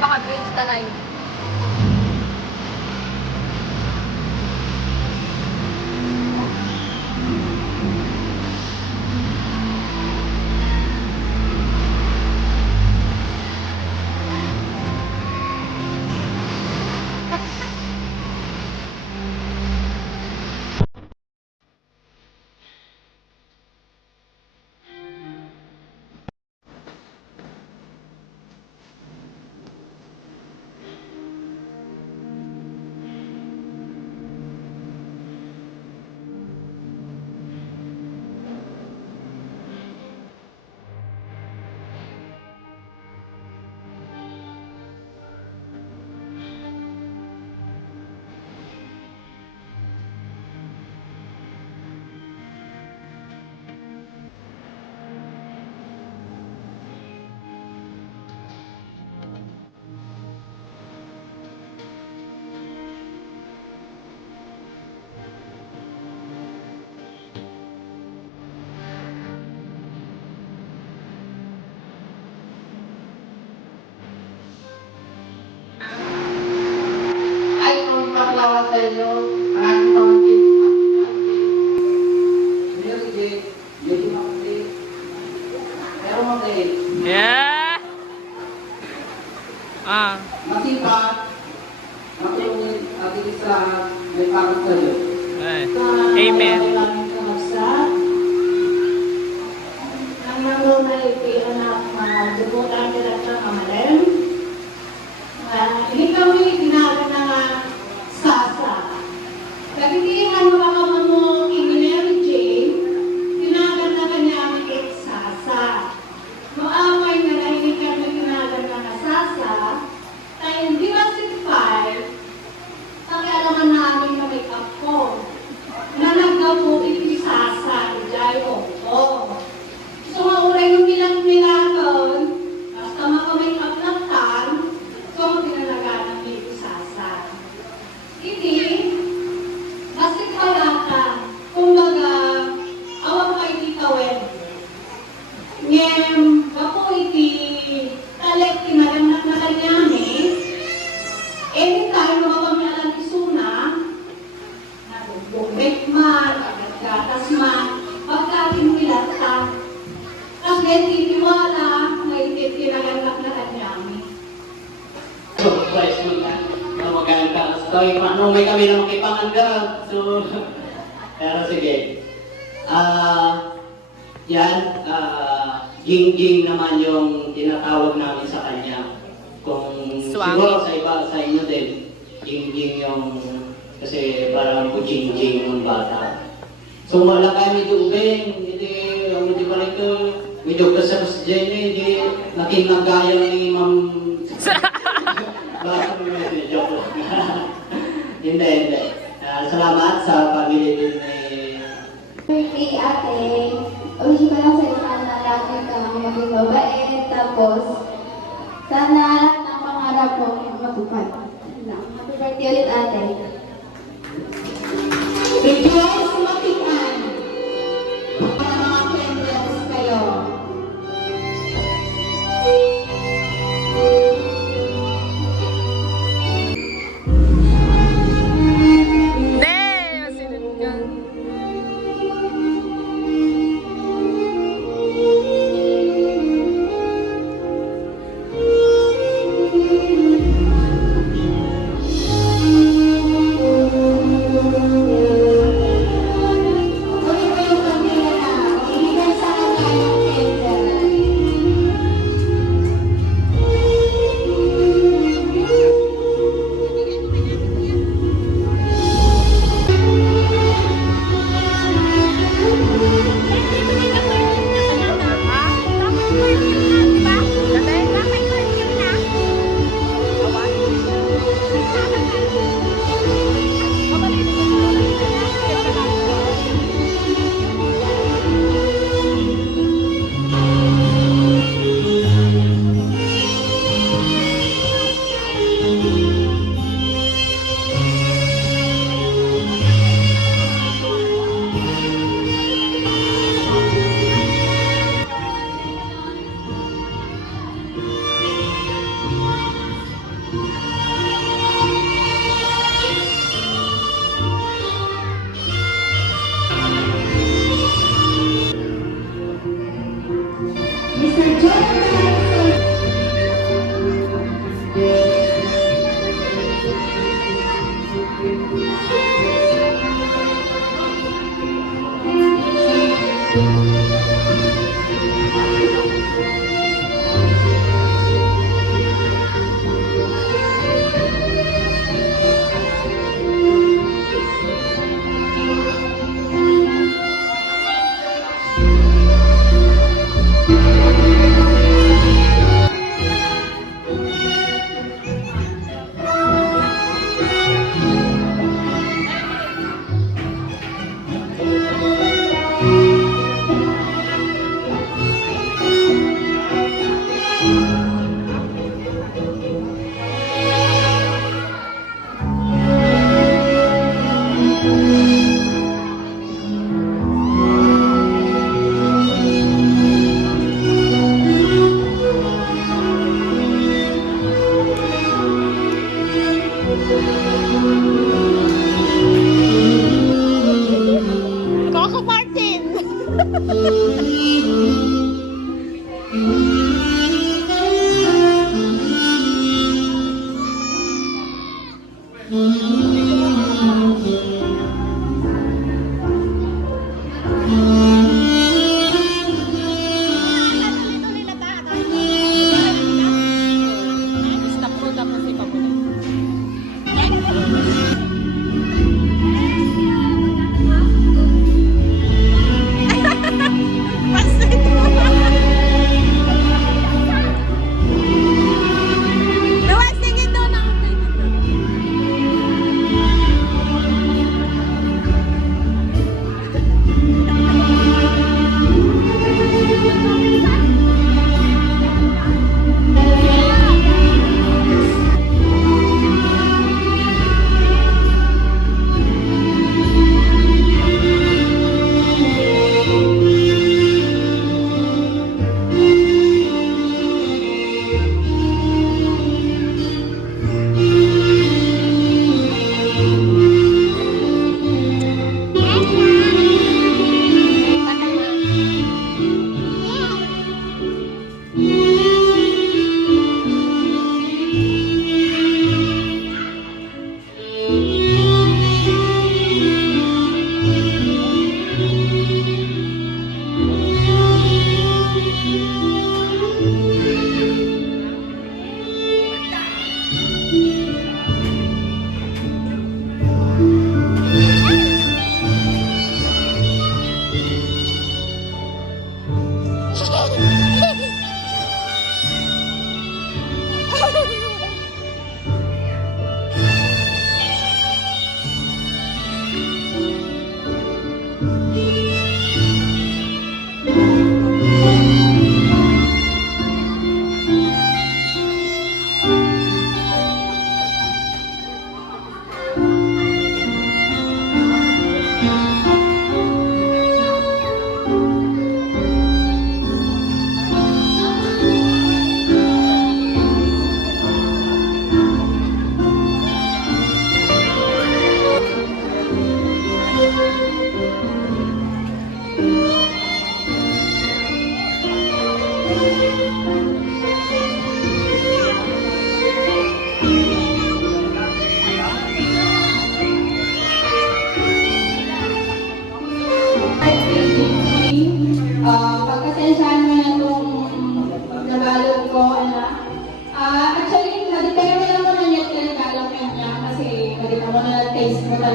Baka grades talay. Salamat sa inyo. Maraming pamangkin. Yeah. Masipag, matulungin at higit sa lahat, may pagod sa iyo. Amen. Ang nangro na anak madubutan kita sa kamalem. Hindi kami tinaga na sasa. Kagitihan mo baka mo Mary Jane, tinaga na kanya kay sasa. Maamay na hindi kami tinaga na sasa, tayo hindi masipay, pakialaman namin na make-up ko. Na nagdaw po iti sasa, ijay o Oo. So, mauray yung bilang-bilangon, basta makamake up na tan, so, tinalagaan ng sasa. Hindi, kasi kalata, kumbaga, awang kay titawin. Ngem, ako iti talit kinalanak na kanyami, anytime mapamalang isuna, nagbubek man, agad-gatas man, pagkatin milata, kasi titiwala, may titinaganap na kanyami. Surprise mo na. Maganda. So, paano may kami naman kay Panganda. So, pero sige. Yan, Ging-Ging naman yung tinatawag namin sa kanya. Kung Swangy. siguro sa iba, sa inyo din, Ging-Ging yung, kasi parang po Ging-Ging yung bata. So, wala kayo medyo ubeng, hindi pala ito, medyo kasabas dyan hindi nakinagaya ni Ma'am. Bakit mo yung joke lang? Hindi. Salamat sa pamilya din ni... Birthday ate, wish ko lang sa'yo sana lagi kang maging mabait, tapos sana lahat ng pangarap mo matupad. Happy birthday ulit ate. Rejoice Matikan. Para mga friends kayo. Ne! Masinod ka.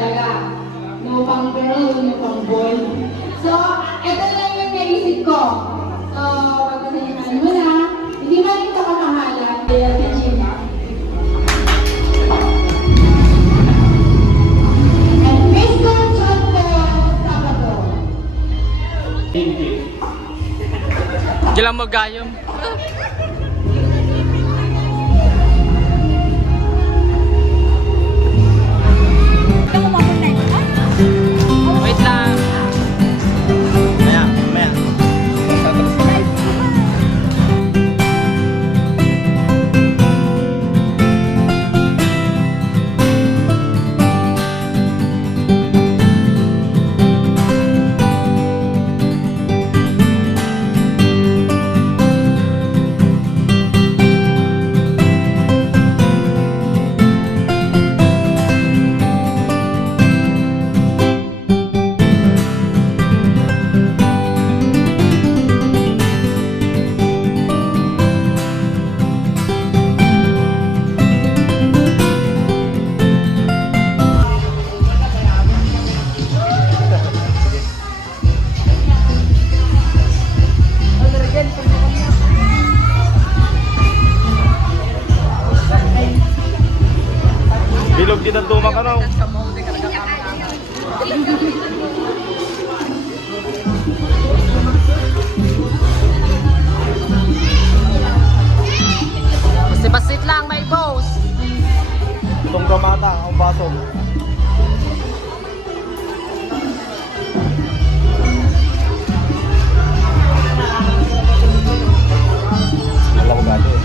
talaga. No pang girl, no pang boy. So, ito na lang yung naisip ko. So, pagpasayahan mo na, hindi man ito kamahalan, kaya teaching ka. And Mr. John Paul Sabado. Hindi. Gilang magayom. Wait lang. Maya. Bilog din ang tumang ano. Basi-basit lang, may boss. Itong gamata ang baso. Alam ko gato eh.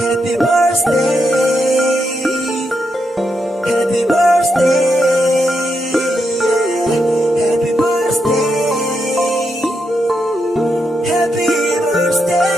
Happy birthday. Happy birthday. Happy birthday. Happy birthday.